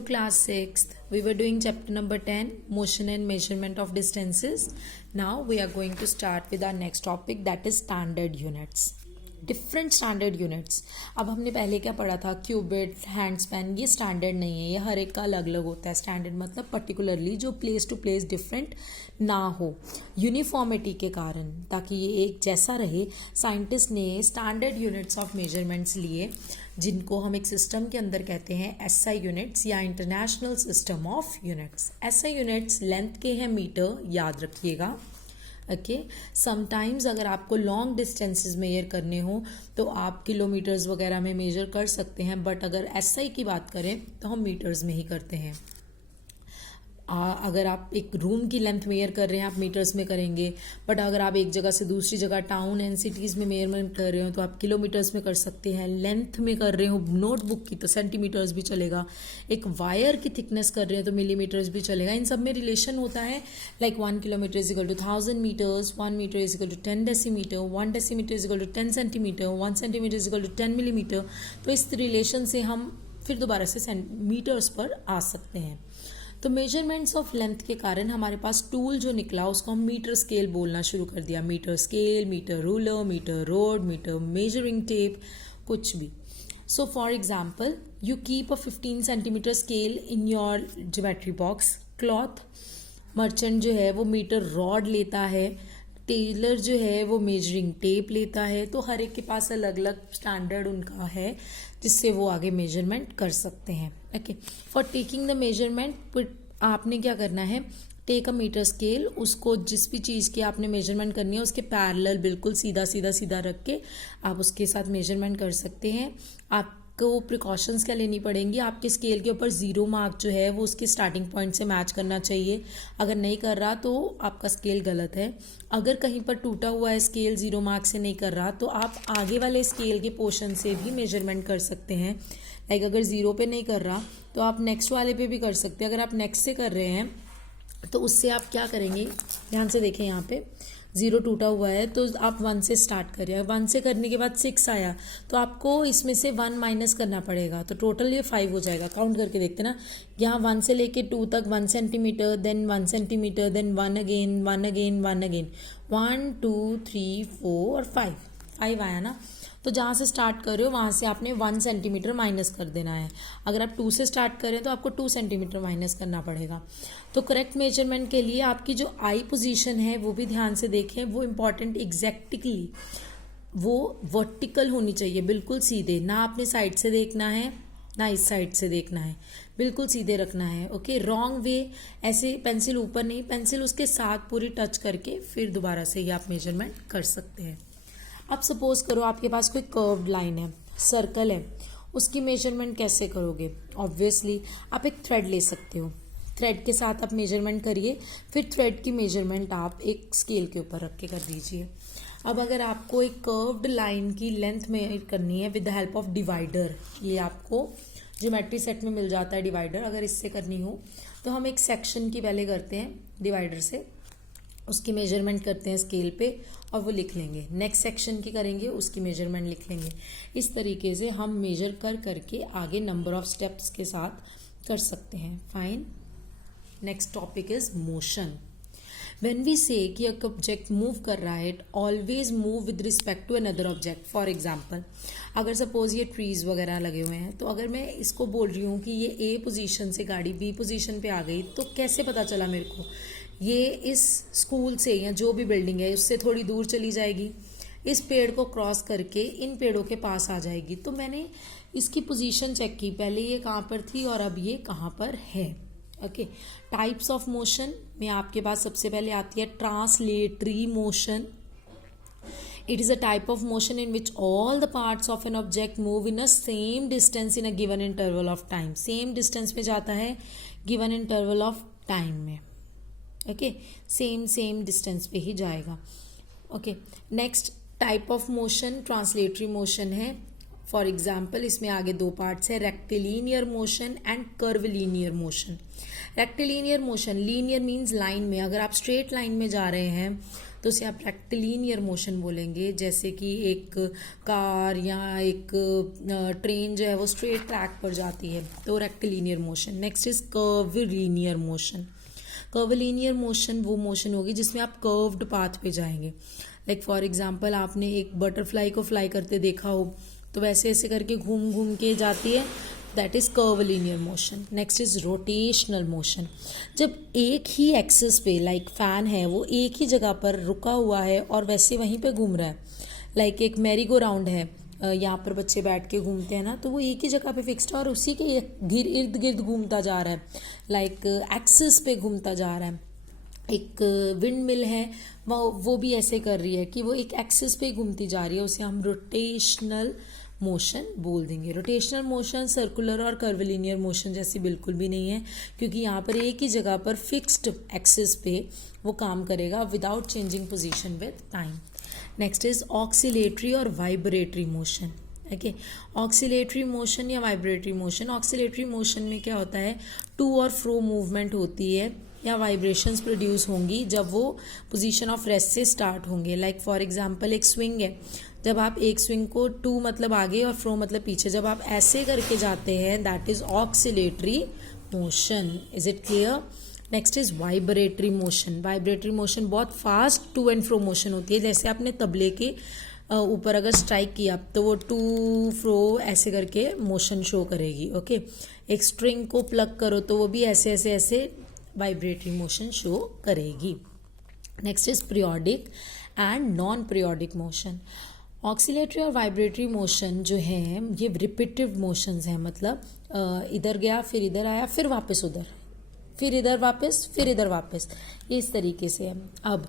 Class 6th, we were doing chapter number 10, motion and measurement of distances. Now we are going to start with our next topic, that is standard units. Different standard units. अब हमने पहले क्या पढ़ा था, qubit, hand span, ये standard नहीं है, ये हर एक का अलग अलग होता है. स्टैंडर्ड मतलब पर्टिकुलरली जो प्लेस टू प्लेस डिफरेंट ना हो, यूनिफॉर्मिटी के कारण, ताकि ये एक जैसा रहे. साइंटिस्ट ने स्टैंडर्ड यूनिट्स ऑफ मेजरमेंट्स लिए, जिनको हम एक सिस्टम के अंदर कहते हैं एसआई यूनिट्स या international system of units. SI units length के हैं मीटर, याद रखिएगा. ओके, समटाइम्स अगर आपको लॉन्ग डिस्टेंसेस मेजर करने हो तो आप किलोमीटर्स वगैरह में मेजर कर सकते हैं, बट अगर एसआई की बात करें तो हम मीटर्स में ही करते हैं. अगर आप एक रूम की लेंथ मेयर कर रहे हैं आप मीटर्स में करेंगे, बट अगर आप एक जगह से दूसरी जगह टाउन एंड सिटीज़ में मेजरमेंट कर रहे हो तो आप किलोमीटर्स में कर सकते हैं. लेंथ में कर रहे हो नोटबुक की तो सेंटीमीटर्स भी चलेगा. एक वायर की थिकनेस कर रहे हो तो मिलीमीटर्स भी चलेगा. इन सब में रिलेशन होता है, like 1 kilometre is equal to 1000 metres, 1 metre is equal to 10 decimetre, 1 decimetre is equal to 10 centimetre, 1 centimetre is equal to 10 millimetre. तो इस रिलेशन से हम फिर दोबारा से मीटर्स पर आ सकते हैं. तो मेजरमेंट्स ऑफ लेंथ के कारण हमारे पास टूल जो निकला उसको हम मीटर स्केल बोलना शुरू कर दिया. Metre scale, metre ruler, metre rod, metre measuring tape, कुछ भी. So for example, you keep a 15 centimetre scale in your geometry box. Cloth merchant जो है वो मीटर रॉड लेता है, टेलर जो है वो मेजरिंग टेप लेता है. तो हर एक के पास अलग अलग स्टैंडर्ड उनका है जिससे वो आगे मेजरमेंट कर सकते हैं. Okay, for taking the measurement आपने क्या करना है, टेक अ मीटर स्केल, उसको जिस भी चीज़ की आपने मेजरमेंट करनी है उसके पैरेलल बिल्कुल सीधा सीधा सीधा रख के आप उसके साथ मेजरमेंट कर सकते हैं. आपको प्रिकॉशंस क्या लेनी पड़ेंगी, आपके स्केल के ऊपर जीरो मार्क जो है वो उसके स्टार्टिंग पॉइंट से मैच करना चाहिए. अगर नहीं कर रहा तो आपका स्केल गलत है. अगर कहीं पर टूटा हुआ है स्केल, जीरो मार्क से नहीं कर रहा, तो आप आगे वाले स्केल के पोर्शन से भी मेजरमेंट कर सकते हैं. लाइक अगर जीरो पे नहीं कर रहा तो आप नेक्स्ट वाले पे भी कर सकते हैं. अगर आप नेक्स्ट से कर रहे हैं तो उससे आप क्या करेंगे, ध्यान से देखें, यहाँ पे जीरो टूटा हुआ है तो आप 1 से स्टार्ट करिए. 1 से करने के बाद 6 आया तो आपको इसमें से 1 माइनस करना पड़ेगा, तो टोटल ये 5 हो जाएगा. काउंट करके देखते ना, यहाँ 1 से लेके 2 तक 1 centimetre, then 1 centimetre, then 1 again, 1 again, 1 again, 1 2 3 4 और 5 आया ना. तो जहाँ से स्टार्ट कर रहे हो वहाँ से आपने 1 सेंटीमीटर माइनस कर देना है. अगर आप 2 से स्टार्ट करें तो आपको 2 सेंटीमीटर माइनस करना पड़ेगा. तो करेक्ट मेजरमेंट के लिए आपकी जो आई पोजीशन है वो भी ध्यान से देखें, वो इम्पॉर्टेंट. एग्जैक्टली वो वर्टिकल होनी चाहिए, बिल्कुल सीधे, ना आपने साइड से देखना है ना इस साइड से देखना है, बिल्कुल सीधे रखना है. ओके, रॉन्ग वे, ऐसे पेंसिल ऊपर नहीं, पेंसिल उसके साथ पूरी टच करके फिर दोबारा से ये आप मेजरमेंट कर सकते हैं. अब सपोज करो आपके पास कोई कर्व्ड लाइन है, सर्कल है, उसकी मेजरमेंट कैसे करोगे. ऑब्वियसली आप एक थ्रेड ले सकते हो, थ्रेड के साथ आप मेजरमेंट करिए, फिर थ्रेड की मेजरमेंट आप एक स्केल के ऊपर रख के कर दीजिए. अब अगर आपको एक कर्व्ड लाइन की लेंथ मेजर करनी है with the help of divider, ये आपको ज्योमेट्री सेट में मिल जाता है डिवाइडर. अगर इससे करनी हो तो हम एक सेक्शन की पहले करते हैं डिवाइडर से, उसकी मेजरमेंट करते हैं स्केल पे और वो लिख लेंगे. नेक्स्ट सेक्शन की करेंगे, उसकी मेजरमेंट लिख लेंगे. इस तरीके से हम मेजर कर करके आगे नंबर ऑफ स्टेप्स के साथ कर सकते हैं. Fine. Next topic is motion. When we say कि एक ऑब्जेक्ट मूव कर रहा है, it always move with respect to another object. For example, अगर सपोज ये ट्रीज वगैरह लगे हुए हैं तो अगर मैं इसको बोल रही हूँ कि ये ए पोजीशन से गाड़ी बी पोजीशन पे आ गई, तो कैसे पता चला मेरे को, ये इस स्कूल से या जो भी बिल्डिंग है उससे थोड़ी दूर चली जाएगी, इस पेड़ को क्रॉस करके इन पेड़ों के पास आ जाएगी. तो मैंने इसकी पोजीशन चेक की, पहले ये कहाँ पर थी और अब ये कहाँ पर है. ओके, टाइप्स ऑफ मोशन में आपके पास सबसे पहले आती है translatory motion. It is a type of motion in which all the parts of an object move in a same distance in a given interval of time. Same distance में जाता है given interval of time में. Okay, same distance पे ही जाएगा. Okay, next type of motion translatory motion है. For example, इसमें आगे 2 पार्ट्स है, rectilinear motion and curvilinear motion. Rectilinear motion, linear means line में, अगर आप स्ट्रेट लाइन में जा रहे हैं तो उसे आप रेक्टिलिनियर मोशन बोलेंगे। जैसे कि एक कार या एक ट्रेन जो है वो स्ट्रेट ट्रैक पर जाती है, तो rectilinear motion. Next is curvilinear motion. Curvilinear motion वो मोशन होगी जिसमें आप कर्व्ड पाथ पे जाएंगे। लाइक फॉर एग्जांपल आपने एक बटरफ्लाई को फ्लाई करते देखा हो, तो वैसे ऐसे करके घूम घूम के जाती है, that is curvilinear motion. Next is rotational motion. जब एक ही एक्सिस पे, लाइक फैन है वो एक ही जगह पर रुका हुआ है और वैसे वहीं पे घूम रहा है, लाइक एक मैरी गो राउंड है, यहाँ पर बच्चे बैठ के घूमते हैं ना, तो वो एक ही जगह पे फिक्स्ड है और उसी के इर्द गिर्द घूमता जा रहा है, लाइक एक्सिस पे घूमता जा रहा है। एक विंड मिल है, वो भी ऐसे कर रही है कि वो एक एक्सिस पे घूमती जा रही है, उसे हम रोटेशनल मोशन बोल देंगे। रोटेशनल मोशन सर्कुलर और कर्विलिनियर मोशन जैसी बिल्कुल भी नहीं है, क्योंकि यहाँ पर एक ही जगह पर फिक्स्ड एक्सिस पे वो काम करेगा without changing position with time. Next is oscillatory और vibratory motion. Okay, oscillatory motion या वाइब्रेटरी मोशन। ऑक्सीलेटरी मोशन में क्या होता है, टू और फ्रो मूवमेंट होती है या वाइब्रेशंस प्रोड्यूस होंगी जब वो पोजीशन ऑफ रेस्ट से स्टार्ट होंगे। लाइक फॉर एग्जांपल एक स्विंग है, जब आप एक स्विंग को टू मतलब आगे और फ्रो मतलब पीछे, जब आप ऐसे करके जाते हैं, that is oscillatory motion. Is it clear? Next is vibratory motion. Vibratory motion बहुत fast to and fro motion होती है। जैसे आपने तबले के ऊपर अगर स्ट्राइक किया तो वो टू फ्रो ऐसे करके मोशन शो करेगी। ओके, एक स्ट्रिंग को प्लग करो तो वो भी ऐसे ऐसे ऐसे वाइब्रेटरी मोशन शो करेगी। Next is periodic and non periodic motion. Oscillatory और वाइब्रेटरी मोशन जो है ये रिपीटिव मोशंस हैं, मतलब इधर गया फिर इधर आया फिर वापस उधर, फिर इधर वापस फिर इधर वापस, इस तरीके से है। अब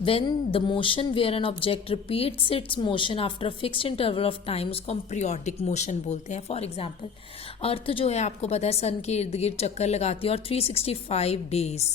when the motion where an object repeats its motion after a fixed interval of time, उसको हम periodic motion बोलते हैं। फॉर एग्जाम्पल अर्थ जो है आपको पता है सन के इर्द गिर्द चक्कर लगाती है और 365 डेज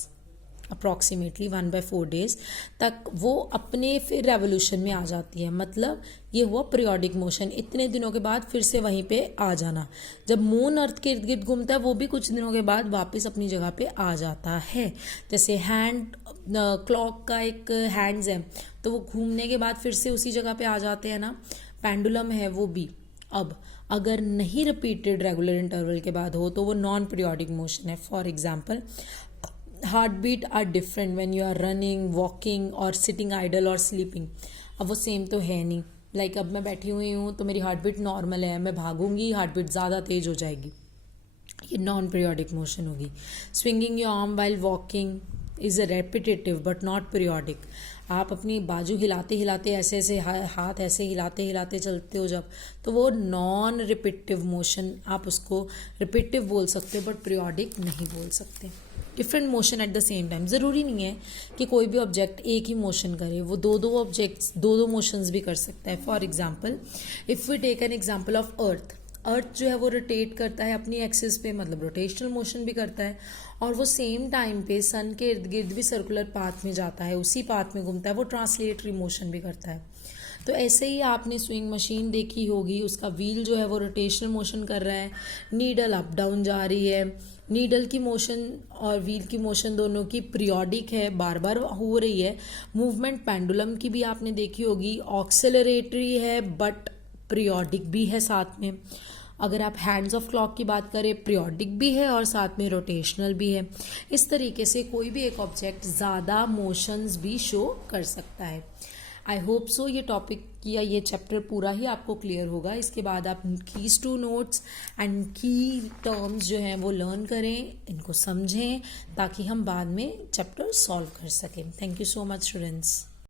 अप्रॉक्सीमेटली 1/4 डेज तक वो अपने फिर रेवोल्यूशन में आ जाती है। मतलब ये हुआ पीरियोडिक मोशन, इतने दिनों के बाद फिर से वहीं पे आ जाना। जब मून अर्थ के इर्द गिर्द घूमता है वो भी कुछ दिनों के बाद वापस अपनी जगह पे आ जाता है। जैसे हैंड क्लॉक का एक हैंड्स है तो वो घूमने के बाद फिर से उसी जगह पे आ जाते हैं ना। पेंडुलम है वो भी। अब अगर नहीं रिपीटेड रेगुलर इंटरवल के बाद हो तो वो नॉन पीरियोडिक मोशन है। For example heart beat are different when you are running, walking और सिटिंग आइडल और स्लीपिंग। अब वो सेम तो है नहीं। लाइक अब मैं बैठी हुई हूँ तो मेरी हार्ट बीट नॉर्मल है, मैं भागूंगी हार्ट बीट ज़्यादा तेज हो जाएगी, ये नॉन पीरियोडिक मोशन होगी। Swinging your arm while walking is a repetitive but not periodic. आप अपनी बाजू हिलाते हिलाते ऐसे ऐसे हाथ ऐसे हिलाते हिलाते चलते हो जब, तो वो नॉन रिपीटिव मोशन, आप उसको रिपीटिव बोल सकते हो बट पीरियोडिक नहीं बोल सकते। Different motion at the same time. ज़रूरी नहीं है कि कोई भी ऑब्जेक्ट एक ही मोशन करे, वो दो ऑब्जेक्ट्स दो मोशंस भी कर सकता है। For example if we take an example of earth, earth जो है वो रोटेट करता है अपनी एक्सिस पे, मतलब रोटेशनल मोशन भी करता है, और वो सेम टाइम पे सन के इर्द गिर्द भी सर्कुलर पाथ में जाता है, उसी पाथ में घूमता है, वो ट्रांसलेटरी मोशन भी करता है। तो ऐसे ही आपने स्विंग मशीन देखी होगी, उसका व्हील जो है वो रोटेशनल मोशन कर रहा है, नीडल अप डाउन जा रही है। नीडल की मोशन और व्हील की मोशन दोनों की पीरियोडिक है, बार बार हो रही है। मूवमेंट पेंडुलम की भी आपने देखी होगी, ऑक्सेलरेटरी है बट पीरियोडिक भी है साथ में। अगर आप हैंड्स ऑफ क्लॉक की बात करें, पीरियोडिक भी है और साथ में रोटेशनल भी है। इस तरीके से कोई भी एक ऑब्जेक्ट ज़्यादा मोशंस भी शो कर सकता है। आई होप सो ये टॉपिक या ये चैप्टर पूरा ही आपको क्लियर होगा। इसके बाद आप कीज टू नोट्स एंड की टर्म्स जो हैं वो लर्न करें, इनको समझें, ताकि हम बाद में चैप्टर सॉल्व कर सकें। Thank you so much students.